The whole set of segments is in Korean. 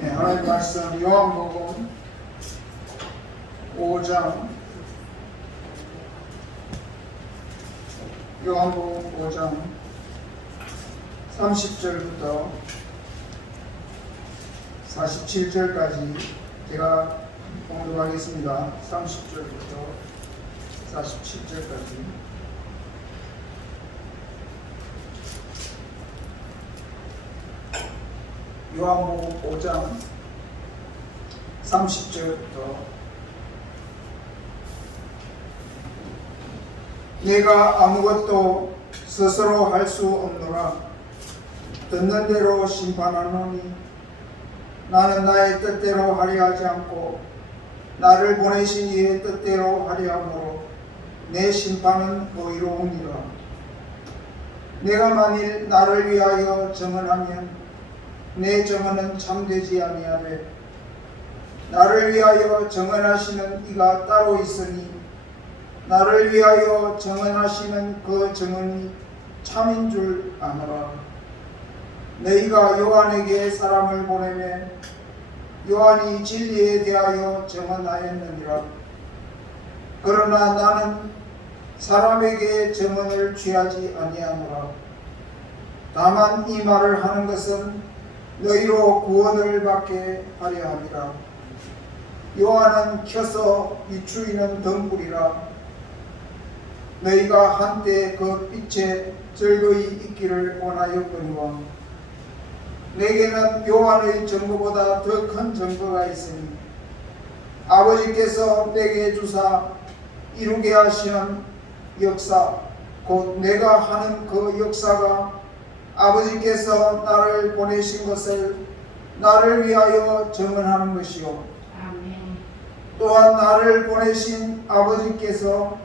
네, 하나님 말씀 요한복음 5장 요한복음 5장 30절부터 47절까지 제가 공독하겠습니다. 30절부터 47절까지. 요한복음 5장 30절부터 내가 아무것도 스스로 할 수 없노라. 듣는 대로 심판하노니 나는 나의 뜻대로 하려 하지 않고 나를 보내신 이의 뜻대로 하려 하므로 내 심판은 의로우니라. 내가 만일 나를 위하여 정언하면 내 정언은 참되지 아니하되 나를 위하여 정언하시는 이가 따로 있으니 나를 위하여 정언하시는 그 정언이 참인 줄 아노라. 너희가 요한에게 사람을 보내면 요한이 진리에 대하여 정언하였느니라. 그러나 나는 사람에게 정언을 취하지 아니하노라. 다만 이 말을 하는 것은 너희로 구원을 받게 하려 함이라. 요한은 켜서 비추이는 등불이라. 너희가 한때 그 빛에 즐거이 있기를 원하였거니와 내게는 요한의 증거보다 더 큰 증거가 있으니 아버지께서 내게 주사 이루게 하시는 역사 곧 내가 하는 그 역사가 아버지께서 나를 보내신 것을 나를 위하여 증언하는 것이요 또한 나를 보내신 아버지께서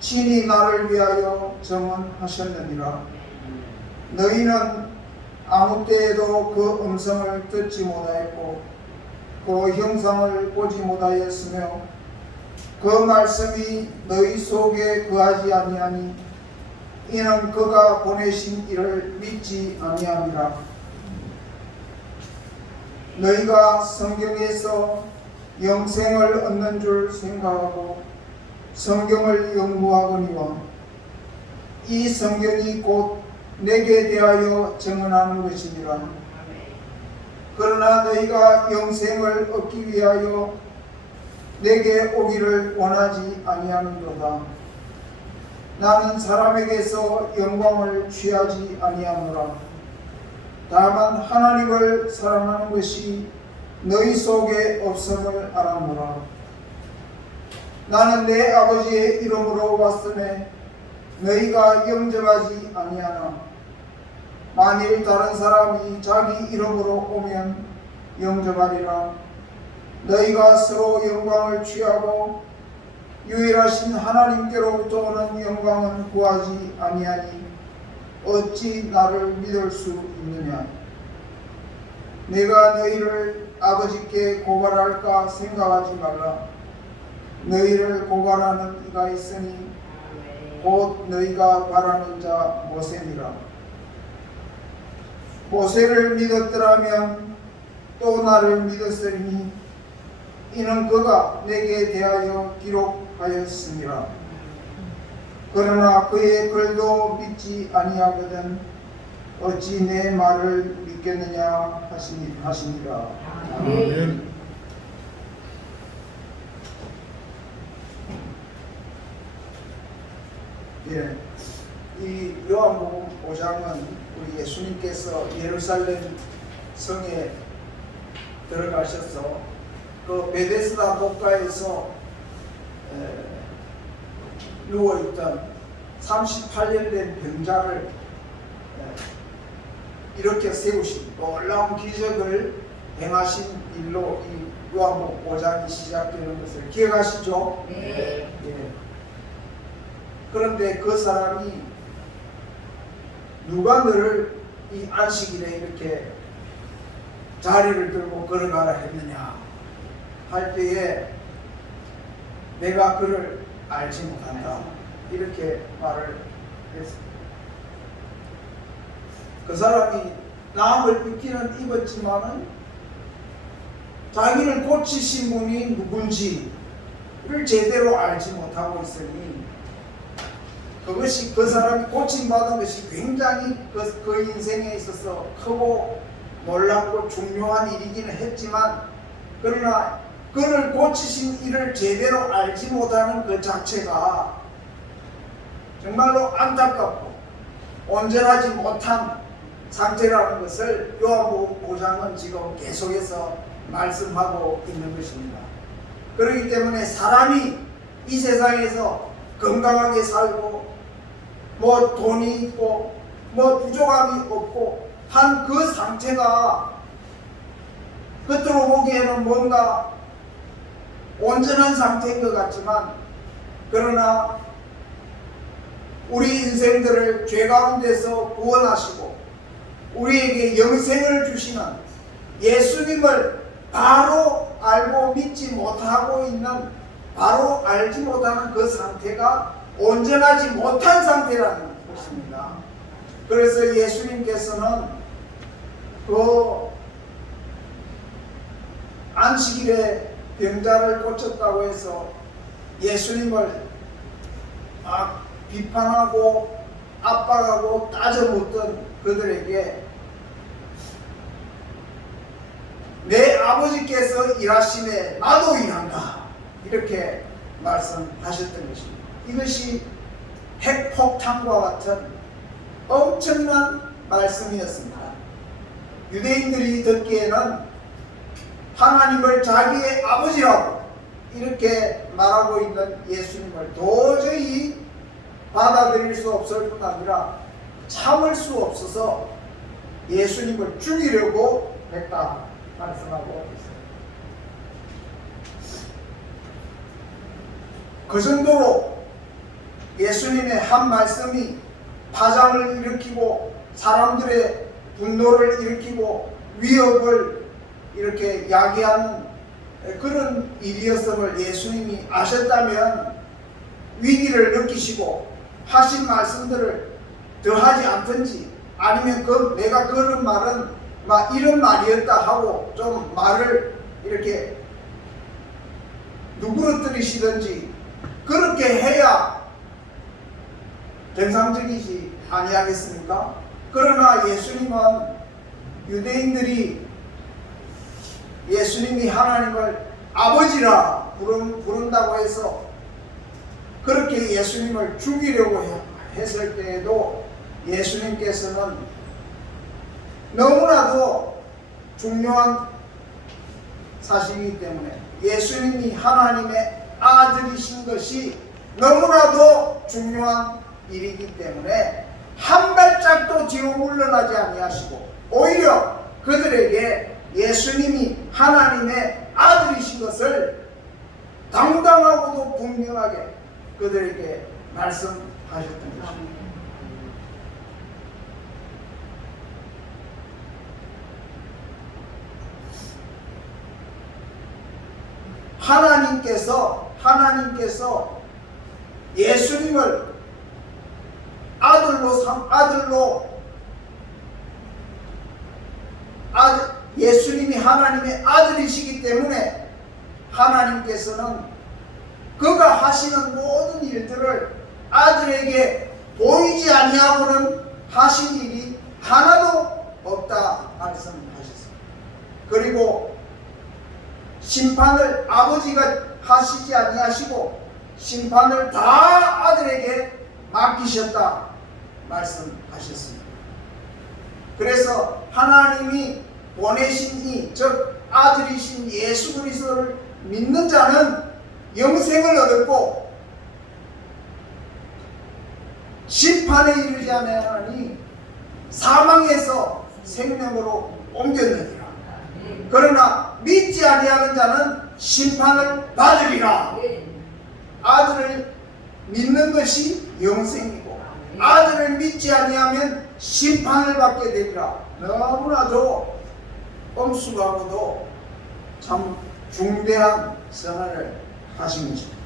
친히 나를 위하여 증언하셨느니라. 너희는 아무 때에도 그 음성을 듣지 못하였고 그 형상을 보지 못하였으며 그 말씀이 너희 속에 거하지 아니하니 이는 그가 보내신 이를 믿지 아니함이라. 너희가 성경에서 영생을 얻는 줄 생각하고 성경을 연구하거니와 이 성경이 곧 내게 대하여 증언하는 것이니라. 그러나 너희가 영생을 얻기 위하여 내게 오기를 원하지 아니하는도다. 나는 사람에게서 영광을 취하지 아니하노라. 다만 하나님을 사랑하는 것이 너희 속에 없음을 알았노라. 나는 내 아버지의 이름으로 왔으매 너희가 영접하지 아니하나 만일 다른 사람이 자기 이름으로 오면 영접하리라. 너희가 서로 영광을 취하고 유일하신 하나님께로부터 오는 영광은 구하지 아니하니 어찌 나를 믿을 수 있느냐. 내가 너희를 아버지께 고발할까 생각하지 말라. 너희를 고발하는 이가 있으니 곧 너희가 바라는 자 모세니라. 모세를 믿었더라면 또 나를 믿었으니 이는 그가 내게 대하여 기록하였습니다. 그러나 그의 글도 믿지 아니하거든 어찌 내 말을 믿겠느냐 하시니라. 아멘. 예, 이 요한복음 5장은 우리 예수님께서 예루살렘 성에 들어가셔서 그 베데스다 목가에서 누워있던 38년 된 병자를 이렇게 세우신 놀라운 기적을 행하신 일로 이 요한복음 5장이 시작되는 것을 기억하시죠? 네. 예. 그런데 그 사람이 누가 너를 이 안식일에 이렇게 자리를 들고 걸어가라 했느냐 할 때에 내가 그를 알지 못한다 이렇게 말을 했습니다. 그 사람이 남을 입기는 입었지만은 자기를 고치신 분이 누군지를 제대로 알지 못하고 있으니 그것이 그 사람이 고침받은 것이 굉장히 그 인생에 있어서 크고 놀랍고 중요한 일이기는 했지만 그러나 그를 고치신 일을 제대로 알지 못하는 그 자체가 정말로 안타깝고 온전하지 못한 상태라는 것을 요한복음 5장은 지금 계속해서 말씀하고 있는 것입니다. 그렇기 때문에 사람이 이 세상에서 건강하게 살고 뭐 돈이 있고 뭐 부족함이 없고 한 그 상태가 겉으로 보기에는 뭔가 온전한 상태인 것 같지만 그러나 우리 인생들을 죄 가운데서 구원하시고 우리에게 영생을 주시는 예수님을 바로 알고 믿지 못하고 있는 바로 알지 못하는 그 상태가 온전하지 못한 상태라는 것입니다. 그래서 예수님께서는 그 안식일에 병자를 고쳤다고 해서 예수님을 막 비판하고 압박하고 따져 묻던 그들에게 내 아버지께서 일하시네 나도 일한다 이렇게 말씀하셨던 것입니다. 이것이 핵폭탄과 같은 엄청난 말씀이었습니다. 유대인들이 듣기에는 하나님을 자기의 아버지라고 이렇게 말하고 있는 예수님을 도저히 받아들일 수 없을 뿐 아니라 참을 수 없어서 예수님을 죽이려고 했다 말씀하고 있습니다. 그 정도로 예수님의 한 말씀이 파장을 일으키고 사람들의 분노를 일으키고 위협을 이렇게 야기하는 그런 일이었음을 예수님이 아셨다면 위기를 느끼시고 하신 말씀들을 더하지 않든지 아니면 내가 그런 말은 막 이런 말이었다 하고 좀 말을 이렇게 누그러뜨리시든지 그렇게 해야 정상적이지 아니하겠습니까? 그러나 예수님은 유대인들이 예수님이 하나님을 아버지라 부른다고 해서 그렇게 예수님을 죽이려고 했을 때에도 예수님께서는 너무나도 중요한 사실이기 때문에 예수님이 하나님의 아들이신 것이 너무나도 중요한 일이기 때문에 한 발짝도 뒤로 물러나지 아니하시고 오히려 그들에게 예수님이 하나님의 아들이신 것을 당당하고도 분명하게 그들에게 말씀하셨던 것입니다. 하나님께서 예수님을 예수님이 하나님의 아들이시기 때문에 하나님께서는 그가 하시는 모든 일들을 아들에게 보이지 아니하고는 하신 일이 하나도 없다 말씀하셨습니다. 그리고 심판을 아버지가 하시지 아니하시고 심판을 다 아들에게 맡기셨다 말씀하셨습니다. 그래서 하나님이 보내신 즉 아들이신 예수 그리스도를 믿는 자는 영생을 얻었고 심판에 이르지 아니하니 사망에서 생명으로 옮겼느니라. 그러나 믿지 아니하는 자는 심판을 받으리라. 아들을 믿는 것이 영생이고 아들을 믿지 아니하면 심판을 받게 되리라. 너무나도 엄숙하고도 참 중대한 선언을 하신 것입니다.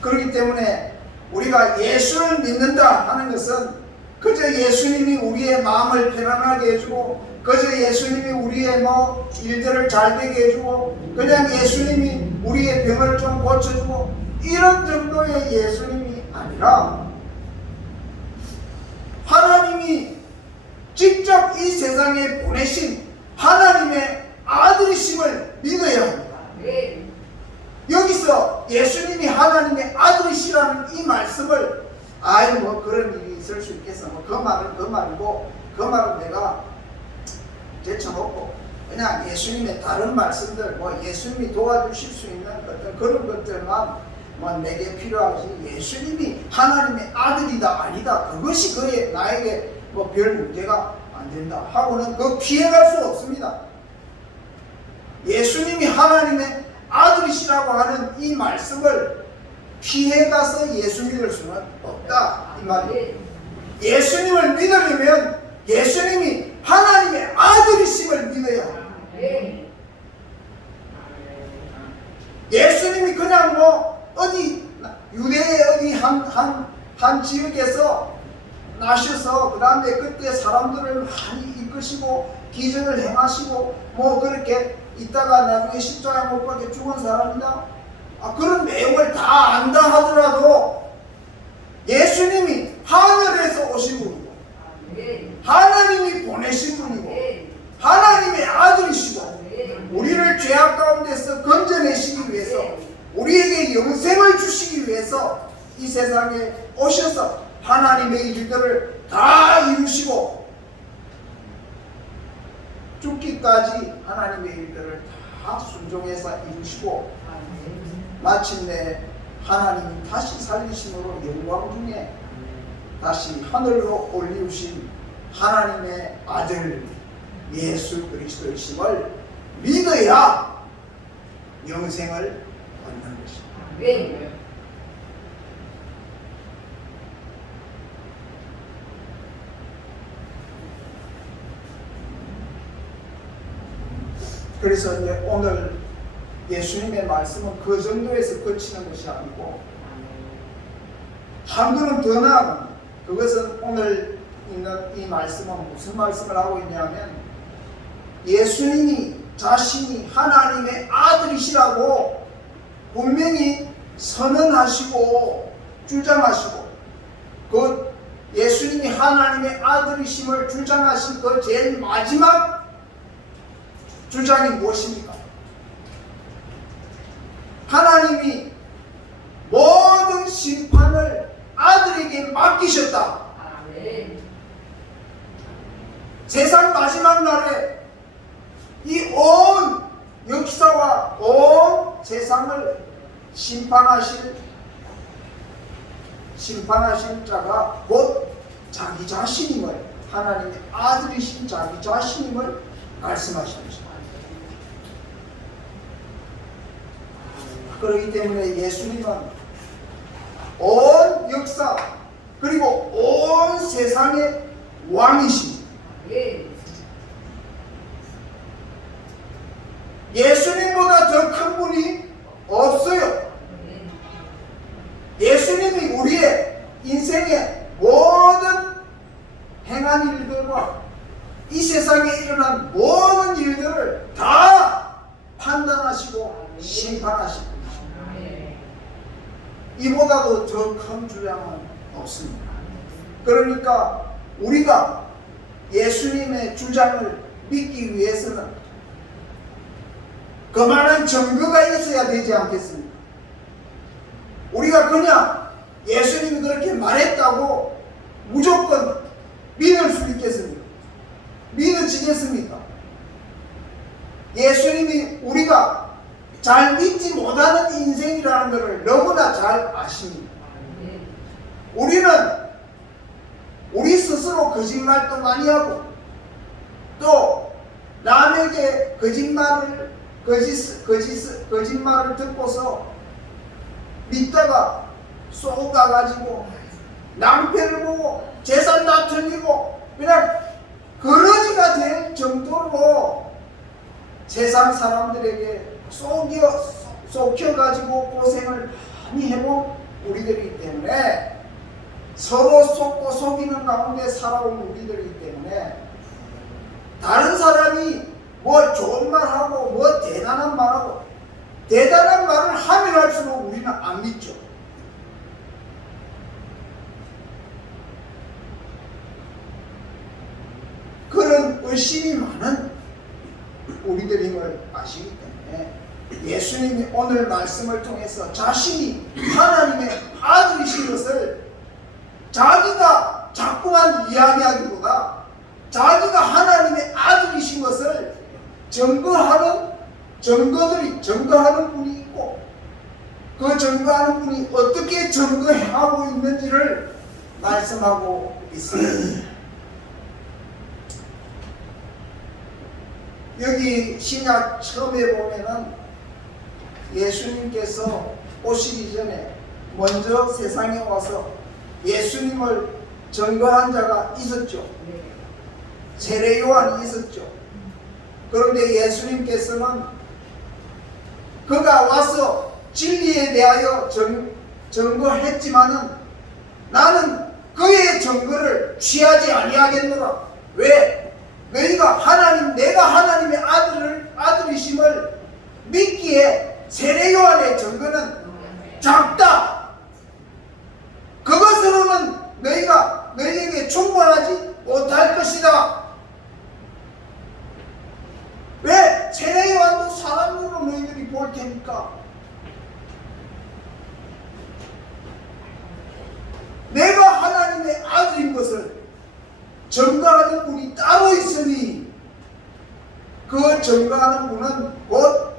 그렇기 때문에 우리가 예수를 믿는다 하는 것은 그저 예수님이 우리의 마음을 편안하게 해주고, 그저 예수님이 우리의 뭐 일들을 잘 되게 해주고, 그냥 예수님이 우리의 병을 좀 고쳐주고, 이런 정도의 예수님이 아니라 하나님이 직접 이 세상에 보내신 하나님의 아들이심을 믿어야 합니다. 여기서 예수님이 하나님의 아들이시라는 이 말씀을, 아이 뭐 그런 일이 있을 수 있겠어, 뭐 그 말은 내가 제쳐놓고 그냥 예수님의 다른 말씀들, 뭐 예수님이 도와주실 수 있는 어떤 그런 것들만 뭐 내게 필요하지, 예수님이 하나님의 아들이다 아니다 그것이 나에게 뭐 별 문제가 안 된다 하고는 그 피해갈 수 없습니다. 예수님이 하나님의 아들이시라고 하는 이 말씀을 피해가서 예수 믿을 수는 없다 이 말이에요. 예수님을 믿으려면 예수님이 하나님의 아들이심을 믿어야 합니다. 예수님이 그냥 뭐 어디 유대의 어디 한 지역에서 나셔서 그 다음에 그때 사람들을 많이 이끄시고 기적을 행하시고 뭐 그렇게 있다가 나중에 십자가에 못 박혀 죽은 사람이다, 그런 내용을 다 안다 하더라도 예수님이 하늘에서 오신 분이고 하나님이 보내신 분이고 하나님의 아들이시고 우리를 죄악 가운데서 건져내시기 위해서, 우리에게 영생을 주시기 위해서 이 세상에 오셔서 하나님의 일들을 다 이루시고 죽기까지 하나님의 일들을 다 순종해서 이루시고 마침내 하나님이 다시 살리심으로 영광 중에 다시 하늘로 올리우신 하나님의 아들 예수 그리스도이심을 믿어야 영생을 얻는 것입니다. 그래서 이제 오늘 예수님의 말씀은 그 정도에서 그치는 것이 아니고 한 걸음 더 나아갑니다. 그것은 오늘 있는 이 말씀은 무슨 말씀을 하고 있냐면, 예수님이 자신이 하나님의 아들이시라고 분명히 선언하시고 주장하시고, 그 예수님이 하나님의 아들이심을 주장하신 그 제일 마지막 주장이 무엇입니까? 하나님이 모든 심판을 아들에게 맡기셨다. 세상 마지막 날에 이 온 역사와 온 세상을 심판하실 자가 곧 자기 자신임을, 하나님의 아들이신 자기 자신임을 말씀하시는 것입니다. 그렇기 때문에 예수님은 온 역사 그리고 온 세상의 왕이십니다. 예수님보다 더 큰 분이 없어요. 예수님이 우리의 인생의 모든 행한 일들과 이 세상에 일어난 모든 일들을 다 판단하시고 심판하시고 있습니다. 이보다도 더 큰 주장은 없습니다. 그러니까 우리가 예수님의 주장을 믿기 위해서는 그만한 증거가 있어야 되지 않겠습니까? 우리가 그냥 예수님이 그렇게 말했다고 무조건 믿을 수 있겠습니까? 믿어지겠습니까? 예수님이 우리가 잘 믿지 못하는 인생이라는 것을 너무나 잘 아십니다. 우리는 우리 스스로 거짓말도 많이 하고 또 남에게 거짓말을 듣고서 믿다가 쏘가가지고 낭패를 보고 재산 다 털리고 그냥 거러지가 될 정도로 세상 사람들에게 속여가지고 고생을 많이 해본 우리들이기 때문에 서로 속고 속이는 가운데 살아온 우리들이기 때문에 다른 사람이 뭐 좋은 말하고 뭐 대단한 말하고 대단한 말을 하면 할수록 우리는 안 믿죠. 그런 의심이 많은 우리들임을 아시기 때문에 예수님이 오늘 말씀을 통해서 자신이 하나님의 아들이신 것을 자기가 자꾸만 이야기하기보다 자기가 하나님의 아들이신 것을 증거하는 분이 있고 그 증거하는 분이 어떻게 증거하고 있는지를 말씀하고 있습니다. 여기 신약 처음에 보면은 예수님께서 오시기 전에 먼저 세상에 와서 예수님을 증거한 자가 있었죠. 세례 요한이 있었죠. 그런데 예수님께서는 그가 와서 진리에 대하여 증거했지만은 나는 그의 증거를 취하지 아니하겠노라. 왜? 너희가 내가 하나님의 아들이심을 믿기에 세례 요한의 증거는 작다. 그것으로는 너희에게 충분하지 못할 것이다. 왜? 세례 요한도 사람으로 너희들이 볼 테니까. 내가 하나님의 아들인 것을 증거하는 분이 따로 있으니 그 증거하는 분은 곧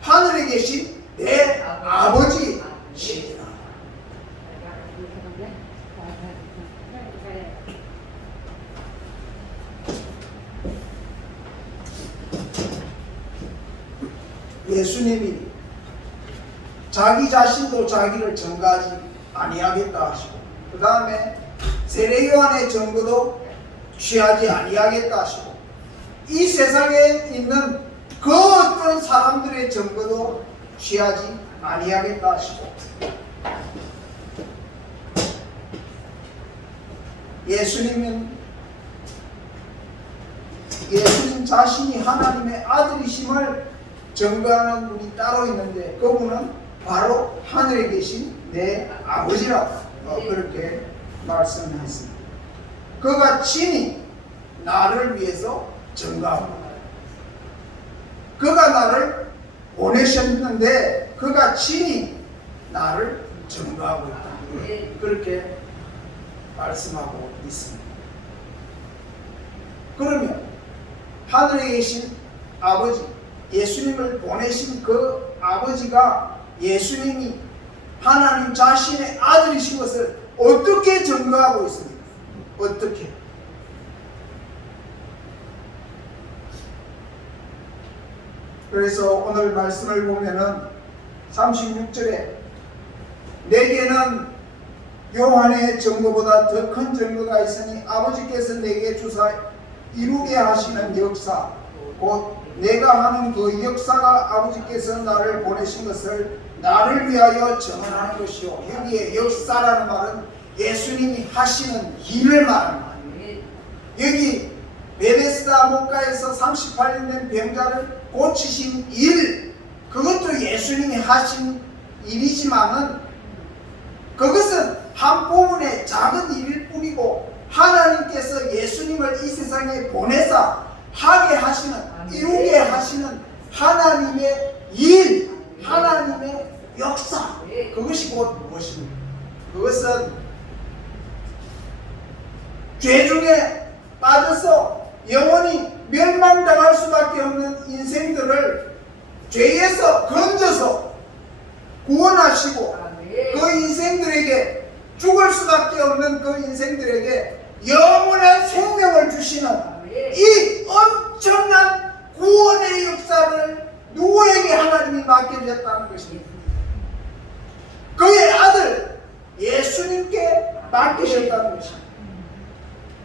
하늘에 계신 내 아버지시니라. 예수님이 자기 자신도 자기를 증거하지 아니하겠다 하시고 그 다음에 세례 요한의 증거도 취하지 아니하겠다 하시고 이 세상에 있는 그 어떤 사람들의 증거도 취하지 아니하겠다 하시고 예수님 자신이 하나님의 아들이심을 증거하는 분이 따로 있는데 그분은 바로 하늘에 계신 내 아버지라고 그렇게 말씀했습니다. 그가 친히 나를 위해서 증거하고 그가 나를 보내셨는데 그가 친히 나를 증거하고 있다. 그렇게 말씀하고 있습니다. 그러면 하늘에 계신 아버지 예수님을 보내신 그 아버지가 예수님이 하나님 자신의 아들이신 것을 어떻게 증거하고 있습니까? 어떻게? 그래서 오늘 말씀을 보면은 36절에 내게는 요한의 증거보다 더 큰 증거가 있으니 아버지께서 내게 주사 이루게 하시는 역사 곧 내가 하는 그 역사가 아버지께서 나를 보내신 것을 나를 위하여 증언하는 것이요. 여기에 역사라는 말은 예수님이 하시는 일을 말하는 말이에요. 여기 베데스다 목가에서 38년 된 병자를 고치신 일, 그것도 예수님이 하신 일이지만은 그것은 한 부분의 작은 일일 뿐이고 하나님께서 예수님을 이 세상에 보내사 하게 하시는, 이루게 하시는 하나님의 일, 하나님의 역사, 그것이 곧 무엇입니까? 그것은 죄 중에 빠져서 영원히 멸망당할 수밖에 없는 인생들을 죄에서 건져서 구원하시고 그 인생들에게 죽을 수밖에 없는 그 인생들에게 영원한 생명을 주시는 이 엄청난 구원의 역사를 누구에게 하나님이 맡겨주셨다는 것입니다. 그의 아들 예수님께 맡기셨다는 것입니다.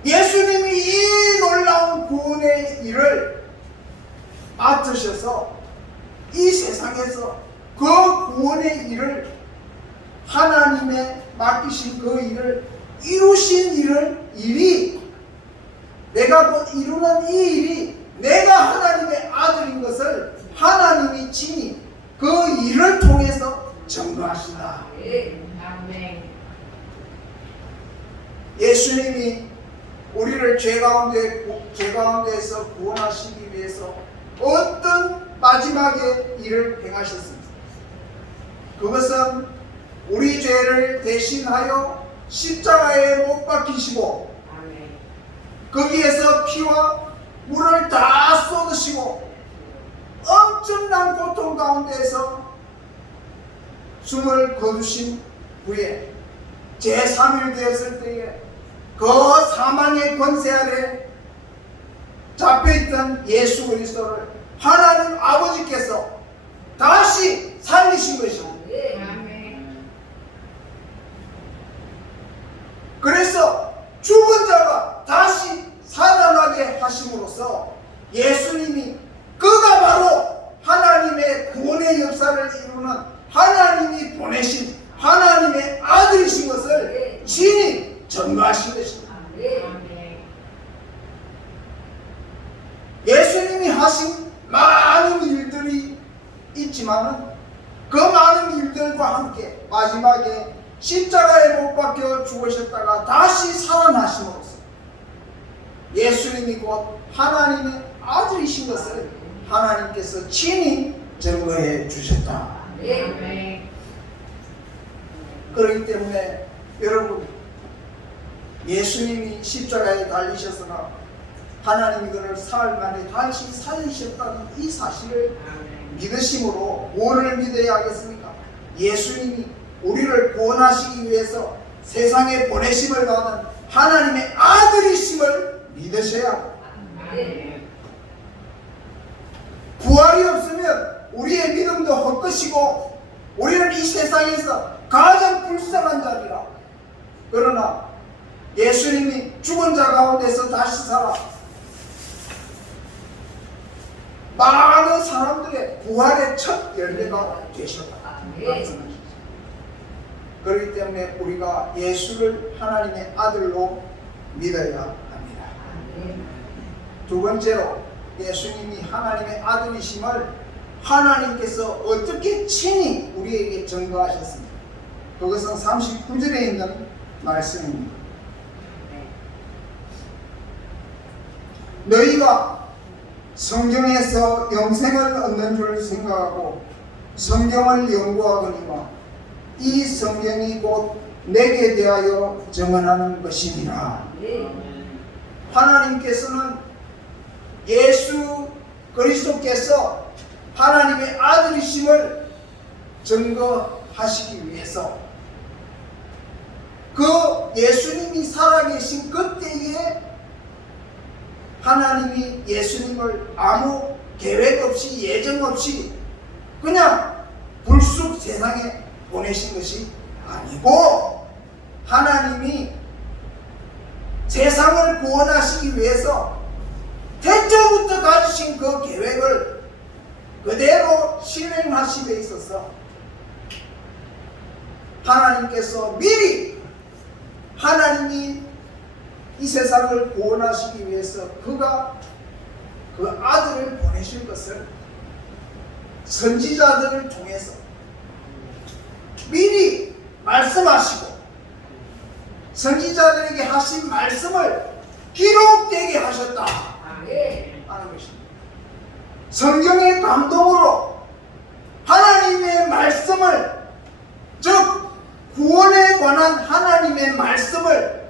예수님이 이 놀라운 구원의 일을 맡으셔서 이 세상에서 그 구원의 일을 하나님의 맡기신 그 일을 이루신 일이 내가 곧 이루는 이 일이 내가 하나님의 아들인 것을 하나님이 친히 그 일을 통해서 증거하신다. 예수님이 우리를 죄 가운데에서 구원하시기 위해서 어떤 마지막에 일을 행하셨습니다. 그것은 우리 죄를 대신하여 십자가에 못 박히시고 거기에서 피와 물을 다 쏟으시고 엄청난 고통 가운데에서 숨을 거두신 후에 제3일 되었을 때에 그 사망의 권세 아래 잡혀있던 예수 그리스도를 하나님 아버지께서 다시 살리신 것입니다. 그래서 죽은 자가 다시 살아나게 하심으로써 예수님이 그가 바로 하나님의 구원의 역사를 이루는 하나님이 보내신 하나님의 아들이신 것을 친히 증거하신 것입니다. 예수님이 하신 많은 일들이 있지만 그 많은 일들과 함께 마지막에 십자가에 못 박혀 죽으셨다가 다시 살아나심으로써 예수님이 곧 하나님의 아들이신 것을 하나님께서 친히 증거해 주셨다. 그렇기 때문에 여러분, 예수님이 십자가에 달리셨으나 하나님이 그를 사흘 만에 다시 살리셨다는 이 사실을 믿으심으로 무엇을 믿어야 하겠습니까? 예수님이 우리를 구원하시기 위해서 세상에 보내심을 받은 하나님의 아들이심을 믿으셔야 합니다. 부활이 없으면 우리의 믿음도 헛것이고 우리는 이 세상에서 가장 불쌍한 자리라. 그러나 예수님이 죽은 자 가운데서 다시 살아 많은 사람들의 부활의 첫 열매가 되셨다. 그렇기 때문에 우리가 예수를 하나님의 아들로 믿어야 합니다. 두 번째로 예수님이 하나님의 아들이심을 하나님께서 어떻게 친히 우리에게 증거하셨습니까? 그것은 39절에 있는 말씀입니다. 너희가 성경에서 영생을 얻는 줄 생각하고 성경을 연구하거니와 이 성경이 곧 내게 대하여 증언하는 것이니라. 하나님께서는 예수 그리스도께서 하나님의 아들이심을 증거하시기 위해서 그 예수님이 살아계신 그때에 하나님이 예수님을 아무 계획 없이 예정 없이 그냥 불쑥 세상에 보내신 것이 아니고 하나님이 세상을 구원하시기 위해서 태초부터 가지신 그 계획을 그대로 실행하심에 있어서 하나님께서 미리 하나님이 이 세상을 구원하시기 위해서 그가 그 아들을 보내실 것을 선지자들을 통해서 미리 말씀하시고 선지자들에게 하신 말씀을 기록되게 하셨다 하는 것입니다. 성경의 감동으로 하나님의 말씀을, 즉 구원에 관한 하나님의 말씀을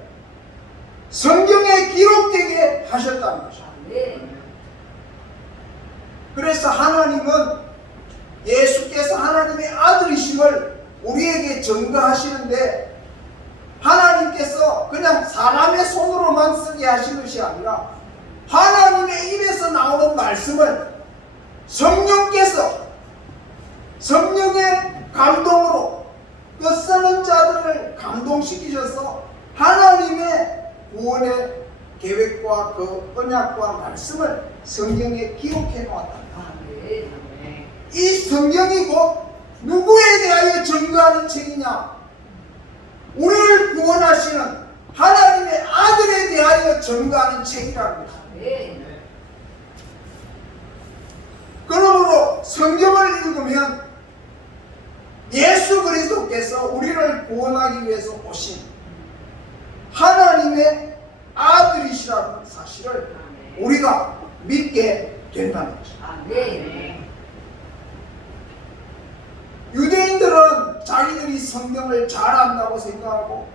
성경에 기록되게 하셨다는 것입니다. 그래서 하나님은 예수께서 하나님의 아들이심을 우리에게 증거하시는데 하나님께서 그냥 사람의 손으로만 쓰게 하신 것이 아니라 하나님의 입에서 나오는 말씀을 성령께서 성령의 감동으로 그 쓰는 자들을 감동시키셔서 하나님의 구원의 계획과 그 언약과 말씀을 성경에 기록해 놓았다. 이 성경이 곧 누구에 대하여 증거하는 책이냐? 우리를 구원하시는 하나님의 아들에 대하여 증거하는 책이라는 것입니다. 그러므로 성경을 읽으면 예수 그리스도께서 우리를 구원하기 위해서 오신 하나님의 아들이시라는 사실을 우리가 믿게 된다는 것입니다. 유대인들은 자기들이 성경을 잘 안다고 생각하고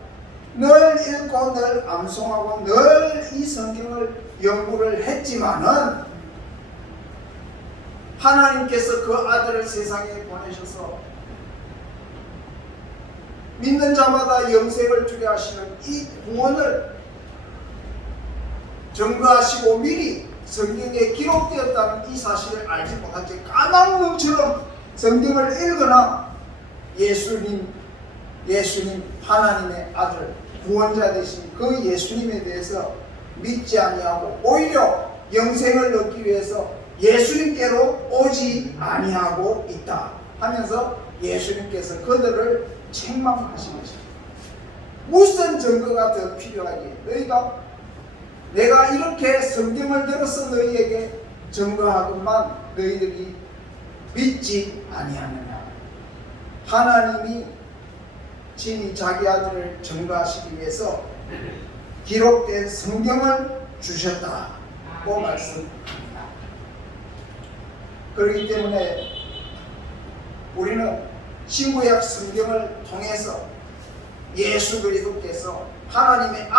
늘 읽고 늘 암송하고 늘 이 성경을 연구를 했지만은 하나님께서 그 아들을 세상에 보내셔서 믿는 자마다 영생을 주게 하시는 이 구원을 증거하시고 미리 성경에 기록되었다는 이 사실을 알지 못한 채 까막눈처럼 성경을 읽거나 예수님 하나님의 아들 구원자 되신 그 예수님에 대해서 믿지 아니하고 오히려 영생을 얻기 위해서 예수님께로 오지 아니하고 있다 하면서 예수님께서 그들을 책망하신 것입니다. 무슨 증거가 더 필요하기에 내가 이렇게 성경을 들어서 너희에게 증거하건만 너희들이 믿지 아니하느냐. 하나님이 친히 자기 아들을 증거하시기 위해서 기록된 성경을 주셨다고 말씀합니다. 그렇기 때문에 우리는 신구약 성경을 통해서 예수 그리스도께서 하나님의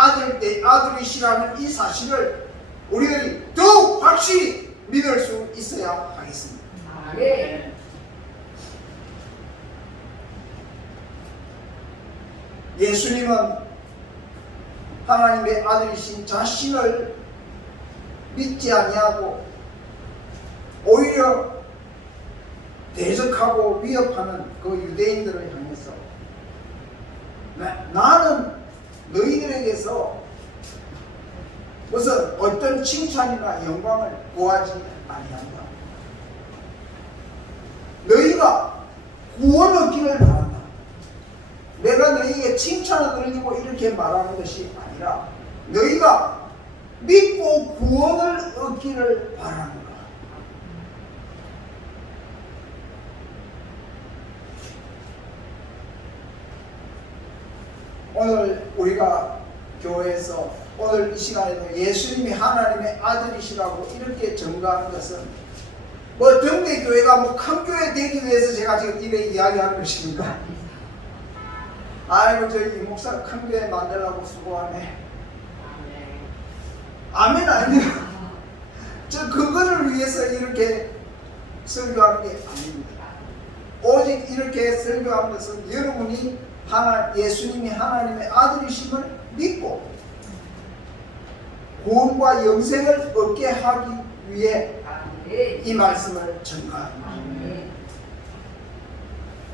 아들이시라는 이 사실을 우리들이 더욱 확실히 믿을 수 있어야 하겠습니다. 예수님은 하나님의 아들이신 자신을 믿지 아니하고 오히려 대적하고 위협하는 그 유대인들을 향해서 나는 너희들에게서 무슨 어떤 칭찬이나 영광을 구하지 아니한다. 너희가 구원 얻기를 바란다. 내가 너희에게 칭찬을 드리고 이렇게 말하는 것이 아니라 너희가 믿고 구원을 얻기를 바라는 거야. 오늘 우리가 교회에서 오늘 이 시간에도 예수님이 하나님의 아들이시라고 이렇게 증거하는 것은 뭐 등대 교회가 큰 교회 되기 위해서 제가 지금 이래 이야기하는 것입니까? 아이고 저희 이 목사 큰 교회 만들려고 수고하네. 아멘 아니에요. 저 그거를 위해서 이렇게 설교하는 게 아닙니다. 오직 이렇게 설교하는 것은 여러분이 예수님이 하나님의 아들이심을 믿고 구원과 영생을 얻게 하기 위해 이 말씀을 전가합니다.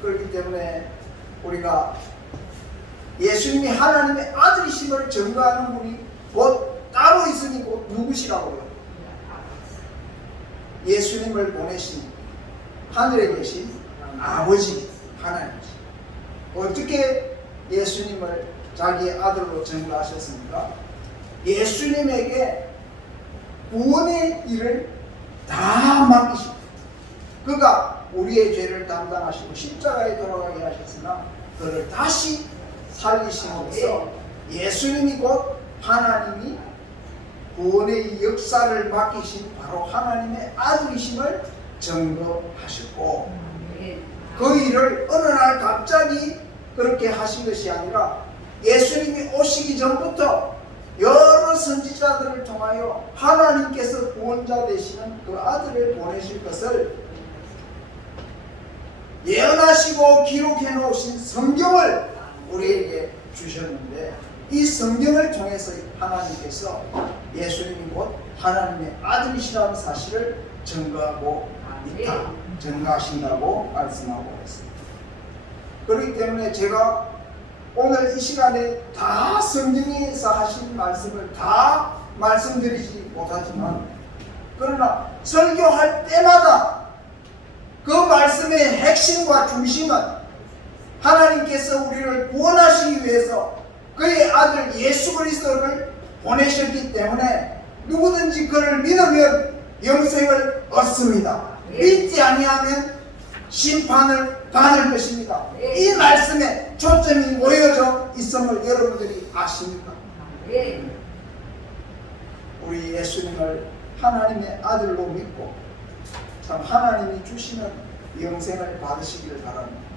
그렇기 때문에 우리가 예수님이 하나님의 아들이심을 전가하는 분이 곧 따로 있으니 곧 누구시라고요? 예수님을 보내신 하늘에 계신 아버지 하나님이시. 어떻게 예수님을 자기의 아들로 전가하셨습니까? 예수님에게 구원의 일을 다 맡기십니다. 그가 우리의 죄를 담당하시고 십자가에 돌아가게 하셨으나 그를 다시 살리심으로써 예수님이 곧 하나님이 구원의 역사를 맡기신 바로 하나님의 아들이심을 증거하셨고 그 일을 어느 날 갑자기 그렇게 하신 것이 아니라 예수님이 오시기 전부터 여러 선지자들을 통하여 하나님께서 구원자 되시는 그 아들을 보내실 것을 예언하시고 기록해 놓으신 성경을 우리에게 주셨는데 이 성경을 통해서 하나님께서 예수님이 곧 하나님의 아들이시라는 사실을 증거하고 있다. 증거하신다고 말씀하고 있습니다. 그렇기 때문에 제가 오늘 이 시간에 다 성경에서 하신 말씀을 다 말씀드리지 못하지만 그러나 설교할 때마다 그 말씀의 핵심과 중심은 하나님께서 우리를 구원하시기 위해서 그 그의 아들 예수 그리스도를 보내셨기 때문에 누구든지 그를 믿으면 영생을 얻습니다. 믿지 아니하면 심판을 받을 것입니다. 이 말씀에 초점이 모여져 있음을 여러분들이 아십니까? 우리 예수님을 하나님의 아들로 믿고 참 하나님이 주시는 영생을 받으시기를 바랍니다.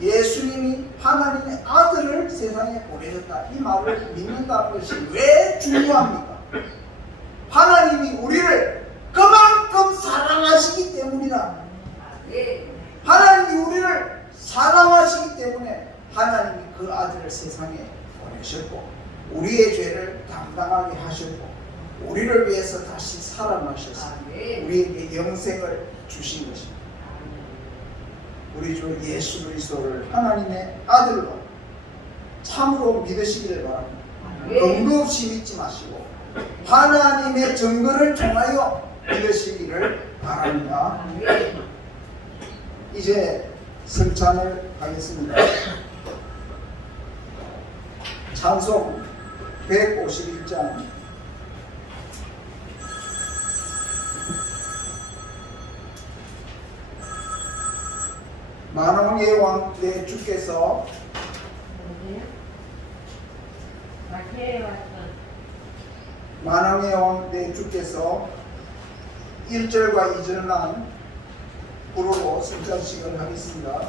예수님이 하나님의 아들을 세상에 보내셨다, 이 말을 믿는다는 것이 왜 중요합니까? 하나님이 우리를 그만큼 사랑하시기 때문이다. 하나님이 우리를 사랑하시기 때문에 하나님이 그 아들을 세상에 보내셨고 우리의 죄를 담당하게 하셨고 우리를 위해서 다시 살아나셔서 우리에게 영생을 주신 것입니다. 우리 주 예수 그리스도를 하나님의 아들로 참으로 믿으시기를 바랍니다. 근거 없이 믿지 마시고 하나님의 증거를 통하여 믿으시기를 바랍니다. 이제 성찬을 하겠습니다. 찬송 151장 만왕의 왕 내 주께서 만왕의 왕 내 주께서 1절과 2절만 부르고 성찬식을 하겠습니다.